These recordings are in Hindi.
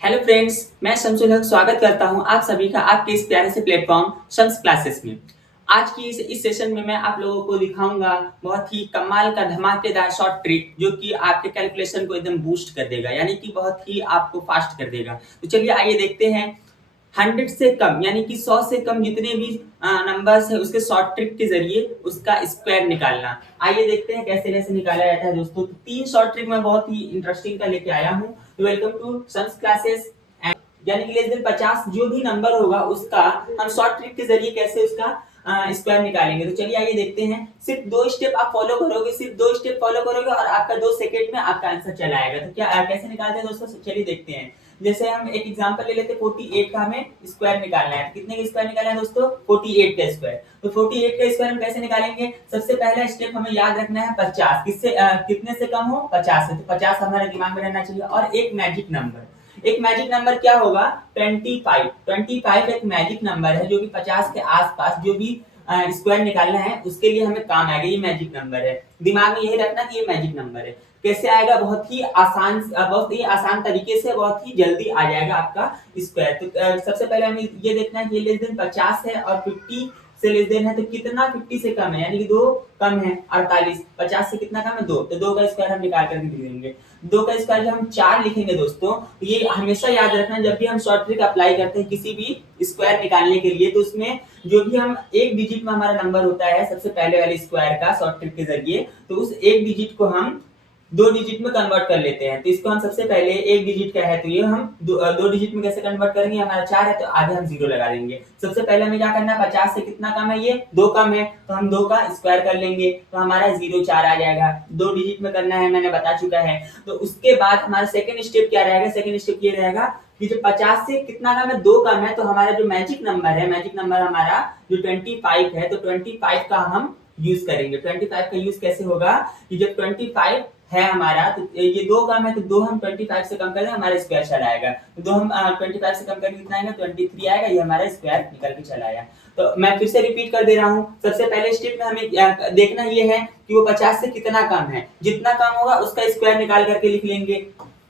हेलो फ्रेंड्स, मैं शमसुल हक स्वागत करता हूं आप सभी का आपके इस प्यारे से प्लेटफॉर्म शम्स क्लासेस में। आज की इस सेशन में मैं आप लोगों को दिखाऊंगा बहुत ही कमाल का धमाकेदार शॉर्ट ट्रिक जो कि आपके कैलकुलेशन को एकदम बूस्ट कर देगा, यानी कि बहुत ही आपको फास्ट कर देगा। तो चलिए आइए देखते हैं। 100 से कम यानी कि 100 से कम जितने भी नंबर्स है उसके शॉर्ट ट्रिक के जरिए उसका स्क्वायर निकालना। आइए देखते हैं कैसे कैसे निकाला जाता है दोस्तों। तो 3 शॉर्ट ट्रिक मैं बहुत ही इंटरेस्टिंग का लेके आया हूँ। Welcome to sons classes. यानी कि लेस देन 50 जो भी नंबर होगा उसका हम शॉर्ट ट्रिक के जरिए कैसे उसका स्क्वायर निकालेंगे। तो चलिए आइए देखते हैं। सिर्फ 2 स्टेप आप फॉलो करोगे, सिर्फ 2 स्टेप फॉलो करोगे और आपका 2 सेकंड में आपका आंसर चला आएगा। तो क्या कैसे निकालते हैं दोस्तों, चलिए देखते हैं। जैसे हम एक एग्जांपल ले लेते हैं, 48 का हमें स्क्वायर निकालना है। कितने का स्क्वायर निकालना है दोस्तों? 48 का स्क्वायर। तो 48 का स्क्वायर हम कैसे निकालेंगे? सबसे पहला स्टेप हमें याद रखना है 50। किससे कितने से कम हो? 50 से। तो 50 हमारे दिमाग में रहना चाहिए। और एक मैजिक नंबर, एक मैजिक नंबर क्या होगा? 25। 25 एक मैजिक नंबर है जो कि 50 के आसपास जो भी स्क्वायर निकालना है उसके लिए हमें काम आएगा। ये मैजिक नंबर है, दिमाग में यही रखना कि ये मैजिक नंबर है। कैसे आएगा? बहुत ही आसान तरीके से, बहुत ही जल्दी आ जाएगा आपका स्क्वायर। तो सबसे पहले हमें ये देखना है कि ये लेस देन 50 है और 50 से लेस देन है। तो कितना 50 से कम है? यानी कि 2 कम है 48। 50 से कितना कम है? 2। तो 2 का स्क्वायर हम निकाल कर लिख देंगे। 2 का स्क्वायर जब हम 4 लिखेंगे दोस्तों, तो ये हमेशा याद रखना, जब भी हम शॉर्ट ट्रिक अप्लाई करते हैं किसी भी स्क्वायर निकालने के लिए, तो उसमें जो भी हम एक डिजिट में हमारा नंबर होता है सबसे पहले वाले स्क्वायर का शॉर्ट ट्रिक के जरिए, तो उस एक डिजिट को हम 2 डिजिट में कन्वर्ट कर लेते हैं। तो इसको हम सबसे पहले एक डिजिट का है तो ये हम 2 डिजिट में कैसे कन्वर्ट करेंगे? हमारा 4 है तो आगे हम 0 लगा देंगे। सबसे पहले हमें क्या करना है? 50 से कितना कम है? ये 2 कम है, तो हम 2 का स्क्वायर कर लेंगे तो हमारा 0 4 आ जाएगा। 2 डिजिट में करना है, मैंने बता चुका है। तो उसके बाद हमारा सेकंड स्टेप क्या रहेगा? सेकंड स्टेप ये रहेगा कि जो 50 से कितना कम है? 2 कम है, तो हमारा जो मैजिक नंबर है, मैजिक नंबर हमारा जो 25 है, तो 25 का हम यूज करेंगे। 25 का यूज कैसे होगा कि जब 25 है हमारा, तो ये 2 कम है, तो 2 हम 25 से कम करें, हमारा स्क्वायर चला आएगा। तो 2 हम 25 से कम करके कितना आएगा? 23 आएगा। ये हमारा स्क्वायर निकल के चला आया। तो मैं फिर से रिपीट कर दे रहा हूँ। सबसे पहले स्टेप में हमें देखना ये है कि वो 50 से कितना कम है। जितना कम होगा उसका स्क्वायर निकाल करके लिख लेंगे।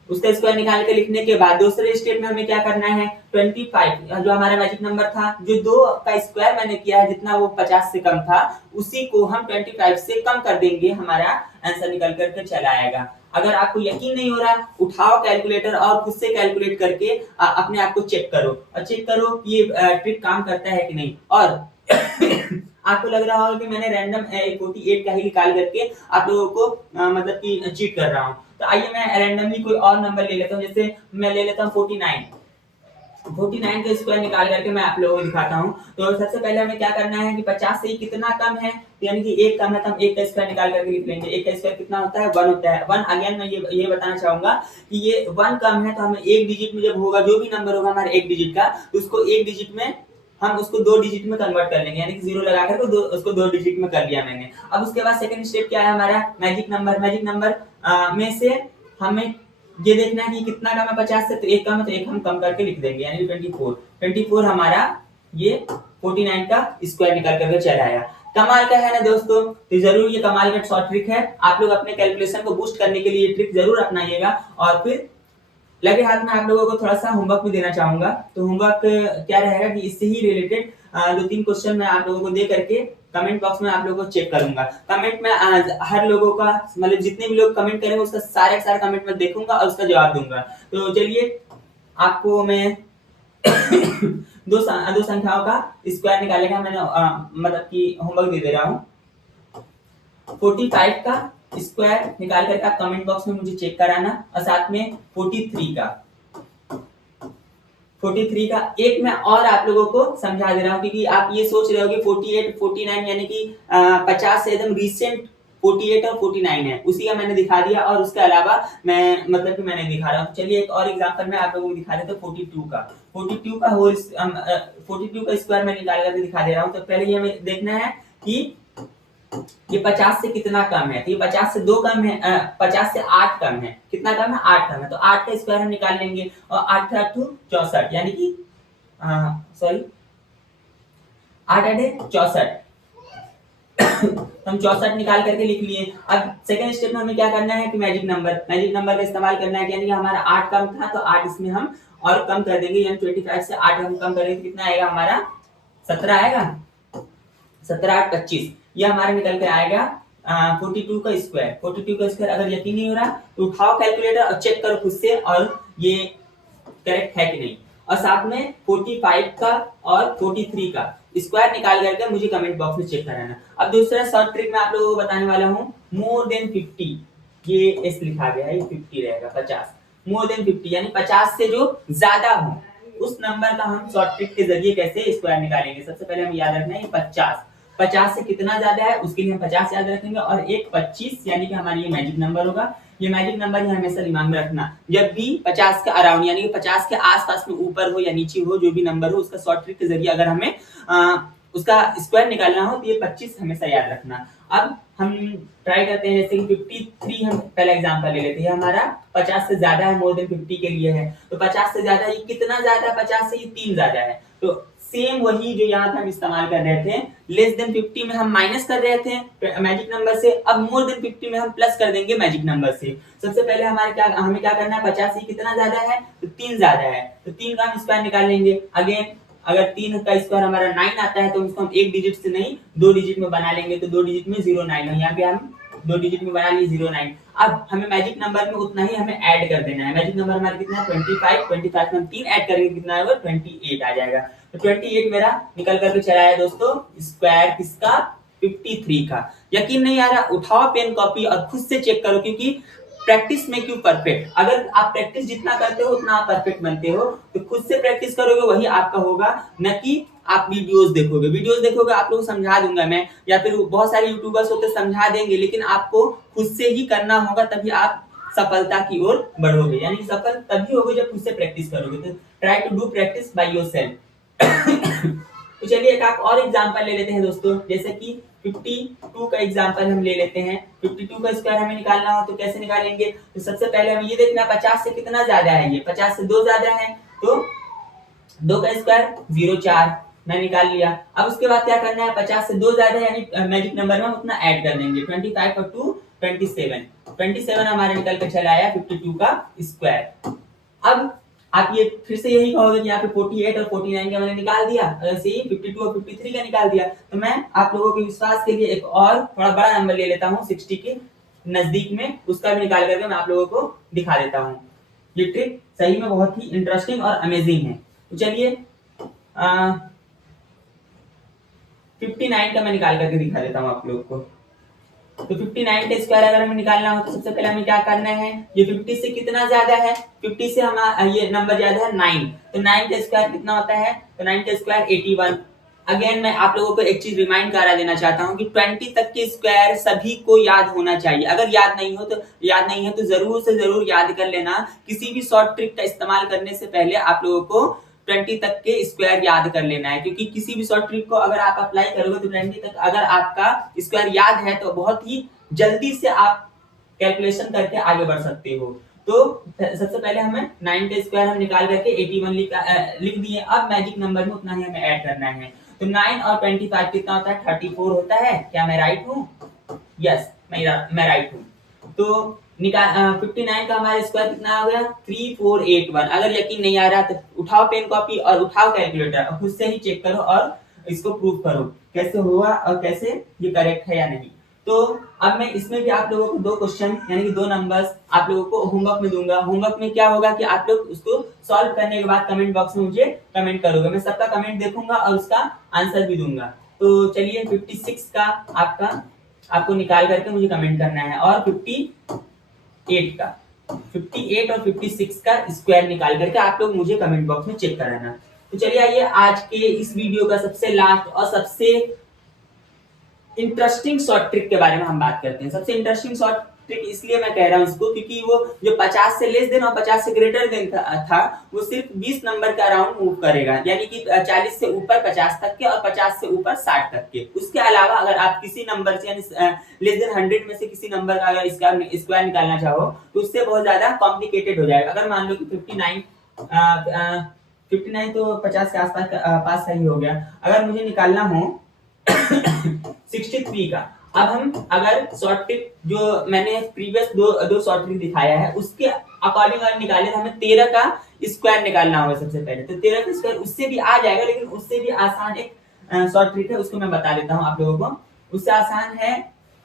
उसका स्क्वायर निकाल के लिखने के बाद दूसरे स्टेप में हमें क्या करना है? 25 जो हमारा मैजिक नंबर था, जो 2 का स्क्वायर मैंने किया है, जितना वो 50 से कम था, उसी को हम 25 से कम कर देंगे, हमारा आंसर निकल करके चला आएगा। अगर आपको यकीन नहीं हो रहा, उठाओ कैलकुलेटर और खुद से कैलकुलेट करके अपने आप को चेक करो, और चेक करो कि ये ट्रिक काम करता है कि नहीं। और आपको लग रहा होगा कि मैंने रैंडम 48 का ही निकाल करके आप लोगों को मतलब कि चीट कर रहा हूँ। तो आइए मैं रैंडमली कोई और नंबर ले लेता हूँ। जैसे मैं ले लेता हूँ 49। 49 का स्क्वायर निकाल करके मैं आप लोगों को दिखाता हूँ। तो सबसे पहले हमें क्या करना है कि 50 से ही कितना कम है, यानी कि 1 कम है, तो हम 1 का स्क्वायर निकाल करके लिख लेंगे। 1 का स्क्वायर कितना होता है? 1 होता है। 1 अगेन मैं ये बताना चाहूंगा कि ये 1 कम है, तो हमें एक डिजिट में जब होगा, जो भी नंबर होगा हमारे एक डिजिट का, तो उसको एक डिजिट में हम उसको 2 डिजिट में कन्वर्ट कर लेंगे, यानी कि 0 लगा कर उसको 2 डिजिट में कर लिया मैंने। अब उसके बाद सेकंड स्टेप क्या है हमारा? Magic number. मैजिक नंबर में से हमें ये देखना है कि कितना कम है 50 से, तो 1 कम है, तो 1 हम कम करके लिख देंगे, यानी 24। 24 हमारा ये 49 का स्क्वायर निकल करके चला आया। कमाल का है ना दोस्तों? तो जरूर ये कमाल का शॉर्ट ट्रिक है। आप लोग अपने कैलकुलेशन को बूस्ट करने के लिए ये ट्रिक जरूर अपनाइएगा। और फिर लगे हाथ में आप लोगों को थोड़ा सा होमवर्क भी देना चाहूंगा। तो होमवर्क क्या रहेगा कि इससे ही रिलेटेड 2-3 क्वेश्चन मैं आप लोगों को दे करके कमेंट बॉक्स में आप लोगों को चेक करूंगा। कमेंट में हर लोगों का, मतलब जितने भी लोग कमेंट करेंगे उसका सारे सारे कमेंट में देखूंगा और उसका जवाब दूंगा। तो चलिए आपको मैं दो संख्याओं का स्क्वायर निकालने का मैंने मतलब कि होमवर्क दे रहा हूँ। 45 का स्क्वायर निकाल करके आप कमेंट बॉक्स में मुझे चेक कराना, और साथ में 43 का। 43 का एक मैं और आप लोगों को समझा दे रहा हूँ, क्योंकि आप ये सोच रहे हो कि 48 49 यानी कि 50 से एकदम रिसेंट 48 और 49 है, उसी का मैंने दिखा दिया। और उसके अलावा मैं मतलब कि मैंने दिखा रहा हूँ। चलिए एक और एग्जांपल मैं आप लोगों को दिखा देता हूँ। 42 का होल 42 का स्क्वायर मैं निकाल करके दिखा दे रहा हूँ। तो पहले ये हमें देखना है कि ये 50 से कितना कम है। तो ये 50 से 2 कम है, 50 से 8 कम है। कितना कम है? 8 कम है। तो 8 का स्क्वायर हम निकाल लेंगे, और 8 8 64, यानी कि सॉरी 8 8 64। तो हम 64 निकाल करके लिख लिए। अब सेकंड स्टेप में हमें क्या करना है कि मैजिक नंबर का इस्तेमाल करना है, यानी कि हमारा 8 कम था तो 8 इसमें हम और कम कर देंगे, यानी 25 से 8 हम कम करेंगे तो कितना आएगा हमारा 17 आएगा। 17 8 25 ये हमारा निकल के आएगा 42 का स्क्वायर। 42 का स्क्वायर अगर यकीन नहीं हो रहा तो उठाओ कैलकुलेटर और चेक करो खुद से और ये करेक्ट है कि नहीं। और साथ में 45 का और 43 का स्क्वायर निकाल करके मुझे कमेंट बॉक्स में चेक कराना। अब दूसरा शॉर्ट ट्रिक मैं आप लोगों को बताने वाला हूँ, मोर देन 50। ये एस लिखा गया है, ये 50 रहेगा 50। मोर देन 50 यानी 50 से जो ज्यादा हो उस नंबर का हम शॉर्ट ट्रिक के जरिए कैसे स्क्वायर निकालेंगे। सबसे पहले हमें याद रखना है 50 से कितना ज्यादा है उसके लिए हम 50 याद रखेंगे और एक 25 यानी कि हमारी ये मैजिक नंबर होगा। ये मैजिक नंबर ही हमेशा दिमाग में रखना, जब भी 50 के अराउंड यानी कि 50 के आसपास में ऊपर हो या नीचे हो जो भी नंबर हो उसका शॉर्ट ट्रिक के जरिए अगर हमें उसका स्क्वायर निकालना हो तो ये 25 हमेशा याद रखना। अब हम ट्राई करते हैं, जैसे कि 53 हम पहला एग्जांपल ले लेते हैं, हमारा 50 से ज्यादा है, मोर देन 50 के लिए है। तो 50 से ज्यादा ये कितना ज्यादा है, 50 से ये 3 ज्यादा है। तो सेम वही जो यहाँ पे हम इस्तेमाल कर रहे थे, लेस देन 50 में हम माइनस कर रहे थे मैजिक नंबर से, अब मोर देन 50 में हम प्लस कर देंगे मैजिक नंबर से। सबसे पहले हमें क्या करना है, 50 से कितना ज्यादा है तो 3 ज्यादा है, तो 3 का हम स्क्वायर निकाल लेंगे। अगेन अगर 3 का स्क्वायर हमारा 9 आता है तो उसको हम एक डिजिट से नहीं 2 डिजिट में बना लेंगे, तो 2 डिजिट में 09 है, यहाँ पे हम 2 डिजिट में बना लिए 09। अब हमें मैजिक नंबर में उतना ही हमें ऐड कर देना है। मैजिक नंबर हमारा कितना है 25 में हम 3 ऐड करेंगे कितना होगा 28 आ जाएगा। तो 28 मेरा निकल करके चला है दोस्तों स्क्वायर किसका 53 का। यकीन नहीं आ रहा, उठाओ पेन कॉपी और खुद से चेक करो, क्योंकि प्रैक्टिस में क्यों परफेक्ट। अगर आप प्रैक्टिस जितना करते हो उतना आप परफेक्ट बनते हो, तो खुद से प्रैक्टिस करोगे वही आपका होगा, न कि आप वीडियोस देखोगे। आप लोगों को समझा दूंगा मैं, या फिर बहुत सारे यूट्यूबर्स होते समझा देंगे, लेकिन आपको खुद से ही करना होगा, तभी आप सफलता की ओर बढ़ोगे। यानी सफल तभी होगे जब खुद से प्रैक्टिस करोगे। तो try to do practice by yourself. तो चलिए एक आप और एग्जांपल ले लेते हैं दोस्तों, जैसे कि 52 का एग्जांपल हम ले लेते हैं। 52 का स्क्वायर हमें निकालना हो तो कैसे निकालेंगे, तो सबसे पहले हमें ये देखना 50 से कितना ज्यादा है, ये 50 से 2 ज्यादा है, तो 2 का स्क्वायर 04 मैं निकाल लिया। अब उसके बाद क्या करना है, 50 से 2 ज्यादा है यानी मैजिक नंबर में हम उतना ऐड कर देंगे, 25 और 2 27 हमारा निकल के चला आया 52 का स्क्वायर। अब आप ये फिर से यही कहोगे कि यहाँ पे 48 और 49 का मैंने निकाल दिया, ऐसे ही 52 और 53 का निकाल दिया। तो मैं आप लोगों के विश्वास के लिए एक और थोड़ा बड़ा नंबर ले लेता हूँ 60 के नजदीक में, उसका भी निकाल करके मैं आप लोगों को दिखा देता हूँ। ये ट्रिक सही में बहुत ही इंटरेस्टिंग और अमेजिंग है। तो चलिए 59 का मैं निकाल करके दिखा देता हूँ आप लोगों को। तो 59 का स्क्वायर अगर हमें निकालना हो तो सबसे पहले हमें क्या करना है, ये 50 से कितना ज्यादा है, 50 से हमारा ये नंबर ज्यादा है 9, तो 9 का स्क्वायर कितना होता है, तो 9 का स्क्वायर 81। अगेन मैं आप लोगों को एक चीज रिमाइंड करा देना चाहता हूँ कि 20 तक के स्क्वायर सभी को याद होना चाहिए। अगर याद नहीं है तो जरूर से जरूर याद कर लेना। किसी भी शॉर्ट ट्रिक का इस्तेमाल करने से पहले आप लोगों को 20 तक के स्क्वायर याद कर लेना है, क्योंकि किसी भी शॉर्ट ट्रिक को अगर आप अप्लाई करोगे तो 20 तक अगर आपका स्क्वायर याद है तो बहुत ही जल्दी से आप कैलकुलेशन करके आगे बढ़ सकते हो। तो सबसे पहले हमें 9 का स्क्वायर हम निकाल करके 81 लिख दिए। अब मैजिक नंबर में उतना ही हमें ऐड करना है, तो 9 और 25 कितना होता है 34 होता है। क्या मैं राइट हूँ? यस मैं राइट हूँ। तो 59 का हमारा स्क्वायर कितना हो गया 3481। अगर यकीन नहीं आ रहा तो उठाओ पेन कॉपी और उठाओ कैलकुलेटर और खुद से ही चेक करो और इसको प्रूव करो कैसे हुआ और कैसे ये करेक्ट है या नहीं। तो अब मैं इसमें भी आप लोगों को 2 क्वेश्चन यानी कि 2 नंबर्स आप लोगों को होमवर्क में दूंगा। होमवर्क में क्या होगा कि आप लोग उसको सॉल्व करने के बाद कमेंट बॉक्स में मुझे कमेंट करोगे, मैं सबका कमेंट देखूंगा और उसका आंसर भी दूंगा। तो चलिए 56 का आपको निकाल करके मुझे कमेंट करना है, और 58 और 56 का स्क्वायर निकाल करके आप लोग मुझे कमेंट बॉक्स में चेक कराना। तो चलिए आइए आज के इस वीडियो का सबसे लास्ट और सबसे इंटरेस्टिंग शॉर्ट ट्रिक के बारे में हम बात करते हैं। सबसे इंटरेस्टिंग शॉर्ट ट्रिक इसलिए मैं कह रहा हूँ इसको क्योंकि वो जो 50 से लेस देन और 50 से ग्रेटर देन था वो सिर्फ 20 नंबर के अराउंड मूव करेगा, यानी कि 40 से ऊपर 50 तक के और 50 से ऊपर 60 तक के। उसके अलावा अगर आप किसी नंबर से यानी लेस देन 100 में से किसी नंबर का अगर स्क्वायर निकालना चाहो तो उससे बहुत ज्यादा कॉम्प्लिकेटेड हो जाएगा। अगर मान लो कि 59 तो 50 के पास का ही हो गया। अगर मुझे निकालना हो 63 का, अब हम अगर शॉर्ट ट्रिक जो मैंने प्रीवियस दो शॉर्ट ट्रिक दिखाया है उसके अकॉर्डिंग अगर निकाले तो हमें 13 का स्क्वायर निकालना होगा सबसे पहले। तो 13 का स्क्वायर उससे भी आ जाएगा, लेकिन उससे भी आसान एक शॉर्ट ट्रिक है, उसको मैं बता देता हूँ आप लोगों को। उससे आसान है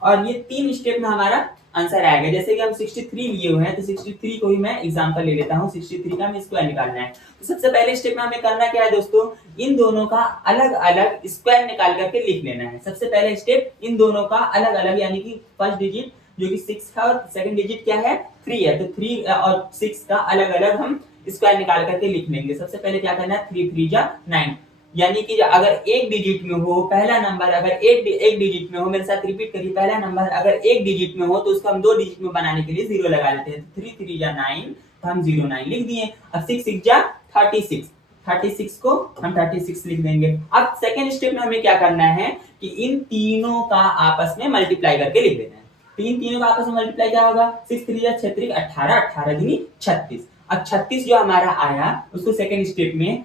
और ये 3 स्टेप में हमारा आंसर आएगा। जैसे कि हम 63 लिए हुए हैं तो 63 को ही मैं एग्जांपल ले लेता हूँ। 63 का हमें स्क्वायर निकालना है। तो सबसे पहले स्टेप में हमें करना क्या है दोस्तों, इन दोनों का अलग अलग स्क्वायर निकाल करके लिख लेना है। सबसे पहले स्टेप इन दोनों का अलग अलग, यानी कि फर्स्ट डिजिट जो कि 6 है और सेकंड डिजिट क्या है 3 है, तो 3 और 6 का अलग अलग हम स्क्वायर निकाल करके लिख लेंगे। सबसे पहले क्या करना है 3 3 जा 9, यानी कि अगर एक डिजिट में हो पहला नंबर, अगर एक डिजिट में हो, मेरे साथ रिपीट करिए, पहला नंबर अगर एक डिजिट में हो तो उसको हम 2 डिजिट में बनाने के लिए 0 लगा लेते हैं। 3 3 जा 9, तो हम 09 लिख दिए। अब 6 6 जा 36, 36 को हम 36 लिख देंगे। अब सेकंड स्टेप में हमें क्या करना है कि इन तीनों का आपस में मल्टीप्लाई करके लिख देना है। तो इन तीनों का आपस में मल्टीप्लाई क्या होगा, 6 3 जा 6 3 18, 18 दूनी 36। अब 36 जो हमारा आया उसको सेकंड स्टेप में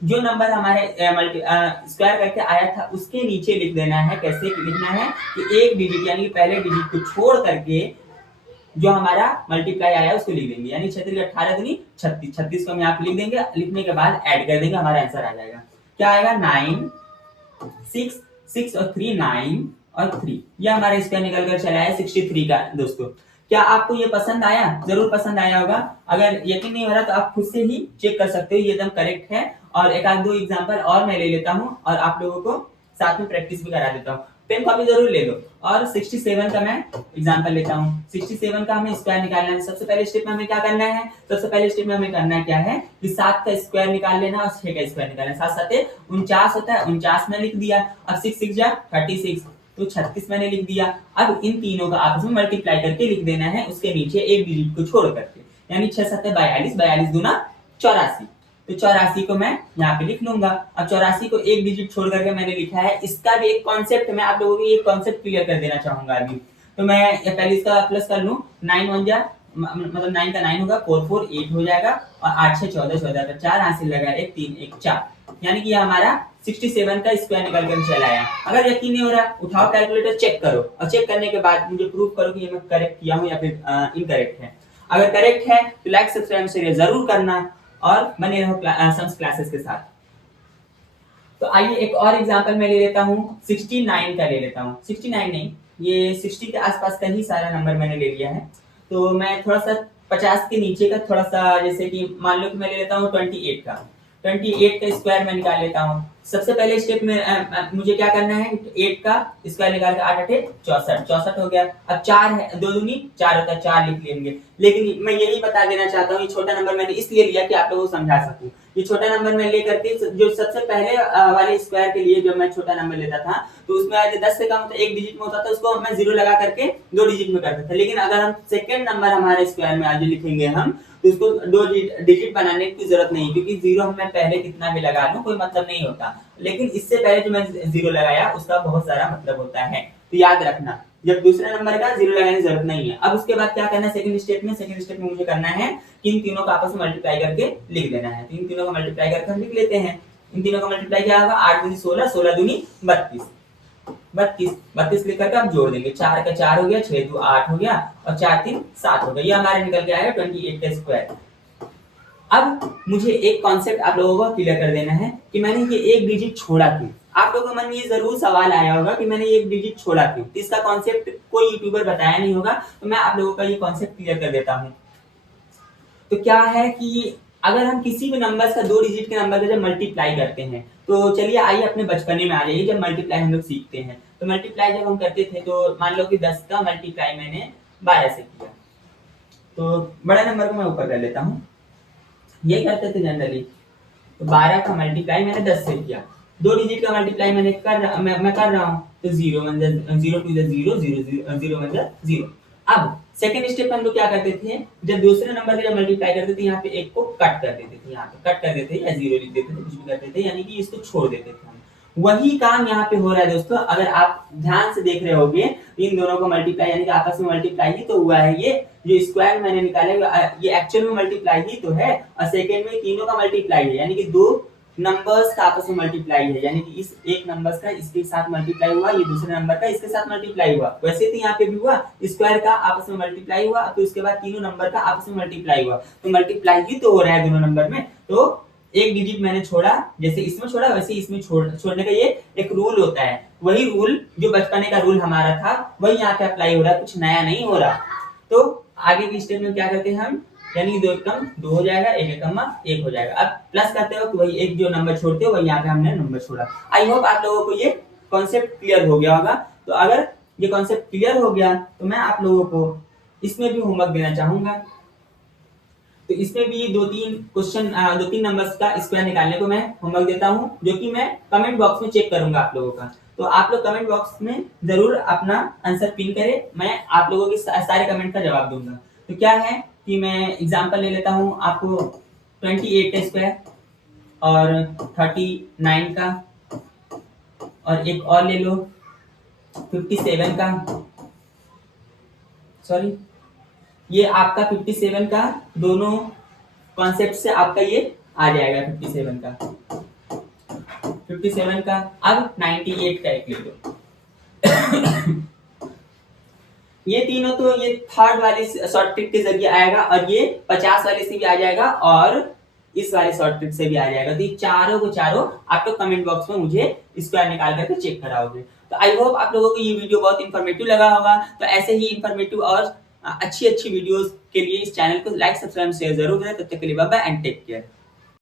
जो नंबर हमारे स्क्वायर करके आया था उसके नीचे लिख देना है। कैसे लिखना है कि एक डिजिट यानी कि पहले डिजिट को छोड़ करके जो हमारा मल्टीप्लाई आया उसको लिख देंगे, यानी 6 18 दूनी 36, 36 को हम यहाँ पे लिख देंगे। लिखने के बाद ऐड कर देंगे, हमारा आंसर आ जाएगा। क्या आएगा 9 6 6 और 3 9 और 3, ये हमारा स्क्वायर निकल कर चला है 63 का। दोस्तों क्या आपको ये पसंद आया, जरूर पसंद आया होगा। अगर यकीन नहीं हो रहा तो आप खुद से ही चेक कर सकते हो, ये एकदम करेक्ट है। और एक आध दो एग्जांपल और मैं ले लेता हूँ और आप लोगों को साथ में प्रैक्टिस भी करा देता हूँ। पेन कॉपी जरूर ले लो। और 67 का मैं एग्जांपल लेता हूँ। 67 का हमें स्क्वायर निकालना है। सबसे पहले स्टेप में हमें क्या करना है, सबसे पहले स्टेप में हमें करना क्या है कि 7 का स्क्वायर निकाल लेना और 6 का स्क्वायर निकालना है। 7 7 49 होता है, 49 में लिख दिया। अब 6 6 जा 36, तो 36 मैंने लिख दिया। अब इन तीनों का आपस में मल्टीप्लाई करके लिख देना है उसके नीचे एक डिजिट को छोड़ करके, यानी 6 7 42, 42 दूना 84। तो 84 को मैं यहाँ पे लिख लूंगा। अब 84 को एक डिजिट छोड़ करके मैंने लिखा है। इसका भी एक कॉन्सेप्ट मैं आप लोगों को ये कॉन्सेप्ट क्लियर कर देना चाहूंगा अभी। तो मैं पहले इसका प्लस कर लूं, 9 1 जा मतलब 9 का 9 होगा, 4 4 8 हो जाएगा और 8 6 14 14 का 4 हासिल लगा 1 3 1 4, यानी कि ये हमारा 67 का स्क्वायर निकल कर चला आया। अगर यकीन नहीं हो रहा उठाओ कैलकुलेटर, चेक करो और चेक करने के बाद मुझे प्रूफ करो कि ये मैं करेक्ट किया हूं या फिर इनकरेक्ट है। अगर करेक्ट है तो लाइक सब्सक्राइब शेयर जरूर करना और बने रहो सम्स क्लासेस के साथ। तो आइए एक और एग्जांपल मैं ले लेता हूँ, 69 का ले लेता हूँ। 69 नहीं, ये 60 के आसपास का ही सारा नंबर मैंने ले लिया है। तो मैं थोड़ा सा 50 के नीचे का थोड़ा सा, जैसे कि मान लो कि मैं ले लेता हूँ 28 का। 28 का स्क्वायर मैं निकाल लेता हूँ। सबसे पहले स्टेप में मुझे क्या करना है, 8 का स्क्वायर निकाल के 8 8 64, 64 हो गया। अब 4 है, 2 दूनी 4 होता है, 4 लिख लेंगे। लेकिन मैं यही बता देना चाहता हूँ, ये छोटा नंबर मैंने इसलिए लिया कि आप लोगों को समझा सकूं। ये छोटा नंबर मैं लेकर के जो सबसे पहले वाले स्क्वायर के लिए जब मैं छोटा नंबर लेता था तो उसमें आज 10 से कम तो एक डिजिट में होता था, उसको मैं 0 लगा करके 2 डिजिट में करता था। लेकिन अगर हम सेकंड नंबर हमारे स्क्वायर में आज लिखेंगे हम, तो इसको 2 डिजिट बनाने की जरूरत नहीं, क्योंकि 0 मैं पहले कितना भी लगा लूं कोई मतलब नहीं होता। लेकिन इससे पहले जो मैं 0 लगाया उसका बहुत सारा मतलब होता है। तो याद रखना, जब दूसरे नंबर का 0 लगाने की जरूरत नहीं है। अब उसके बाद क्या करना है सेकंड स्टेप में, सेकंड स्टेप में मुझे करना है कि इन तीनों का आपस में मल्टीप्लाई करके लिख देना है। तो इन तीनों का मल्टीप्लाई करके हम लिख लेते हैं। इन तीनों का मल्टीप्लाई क्या होगा, 8 दूनी 16, 16 दूनी 32, 32 32 लेकर के आप जोड़ देंगे। 4 का 4 हो गया, 6 2 8 हो गया और 4 3 7 हो गया। ये हमारे निकल के आएगा 28 का स्क्वायर। अब मुझे एक कॉन्सेप्ट आप लोगों को क्लियर कर देना है कि मैंने ये एक डिजिट छोड़ा क्यों। आप लोगों के मन में ये जरूर सवाल आया होगा कि मैंने ये एक डिजिट छोड़ा क्यों। तो इसका कॉन्सेप्ट कोई यूट्यूबर बताया नहीं होगा, तो मैं आप लोगों का ये कॉन्सेप्ट क्लियर कर देता हूँ। तो क्या है कि अगर हम किसी भी नंबर का 2 डिजिट के नंबर का जब मल्टीप्लाई करते हैं, तो चलिए आइए अपने बचपने में आ जाइए, जब मल्टीप्लाई हम लोग सीखते हैं तो मल्टीप्लाई जब हम करते थे तो मान लो कि 10 का मल्टीप्लाई मैंने 12 से किया, तो बड़ा नंबर को मैं ऊपर कर लेता हूँ, ये करते थे जनरली। तो 12 का मल्टीप्लाई मैंने 10 से किया, 2 डिजिट का मल्टीप्लाई मैं कर रहा हूँ, तो 0 1 0 2 0 0 0 1 0। अब सेकंड स्टेप हम लोग क्या करते थे, जब दूसरे नंबर का जब मल्टीप्लाई करते थे यहाँ पे एक को कट कर देते थे, यहाँ पे कट कर देते थे या 0 लिख देते थे, कुछ भी करते थे, यानी कि इसको छोड़ देते थे हम। वही काम यहाँ पे हो रहा है दोस्तों। अगर आप ध्यान से देख रहे होगे इन दोनों का मल्टीप्लाई यानी कि आपस में मल्टीप्लाई ही तो हुआ है। ये जो स्क्वायर मैंने निकाला ये एक्चुअल में मल्टीप्लाई ही तो है, और सेकंड में तीनों का मल्टीप्लाई है, यानी कि 2 नंबर्स का आपस में मल्टीप्लाई है, यानी कि इस एक नंबर्स का इसके साथ मल्टीप्लाई हुआ, ये दूसरे नंबर का इसके साथ मल्टीप्लाई हुआ। वैसे तो यहाँ पे भी हुआ, स्क्वायर का आपस में मल्टीप्लाई हुआ, तो उसके बाद तीनों नंबर का आपस में मल्टीप्लाई हुआ, तो मल्टीप्लाई ही तो हो रहा है दोनों नंबर में। तो एक डिजिट मैंने छोड़ा, जैसे इसमें छोड़ा वैसे इसमें छोड़ने का ये एक रूल होता है। वही रूल जो बचपने का रूल हमारा था वही यहाँ पे अप्लाई हो रहा है, कुछ नया नहीं हो रहा। तो आगे की स्टेप में क्या करते हैं हम, यानी 2 एकम 2 हो जाएगा, 1 एकम 1 हो जाएगा। अब प्लस करते हो तो वही एक जो नंबर छोड़ते हो वही यहाँ पे हमने नंबर छोड़ा। आई होप आप लोगों को ये कॉन्सेप्ट क्लियर हो गया होगा। तो अगर ये कॉन्सेप्ट क्लियर हो गया तो मैं आप लोगों को इसमें भी होमवर्क देना चाहूंगा। तो इसमें भी 2-3 क्वेश्चन 2-3 नंबर्स का स्क्वायर निकालने को मैं होमवर्क देता हूँ, जो कि मैं कमेंट बॉक्स में चेक करूंगा आप लोगों का। तो आप लोग कमेंट बॉक्स में जरूर अपना आंसर पिन करें, मैं आप लोगों के सारे कमेंट का जवाब दूंगा। तो क्या है कि मैं एग्जांपल ले लेता हूँ आपको 28 का स्क्वायर और 39 का, और एक और ले लो 57 का, सॉरी ये आपका 57 का, दोनों कॉन्सेप्ट से आपका ये आ जाएगा 57 का। अब 98 का एक ले लो। ये तीनों तो ये थर्ड वाली शॉर्ट ट्रिक के जरिए आएगा, और ये 50 वाले से भी आ जाएगा, और इस वाले शॉर्ट ट्रिक से भी आ जाएगा। तो ये चारों को चारों आप लोग कमेंट बॉक्स में मुझे स्क्वायर निकाल करके चेक कराओगे। तो आई होप आप लोगों को ये वीडियो बहुत इंफॉर्मेटिव लगा होगा। तो ऐसे ही इंफॉर्मेटिव और अच्छी वीडियोस के लिए इस चैनल को लाइक, सब्सक्राइब, शेयर जरूर करें। तब तक के लिए bye bye and take care.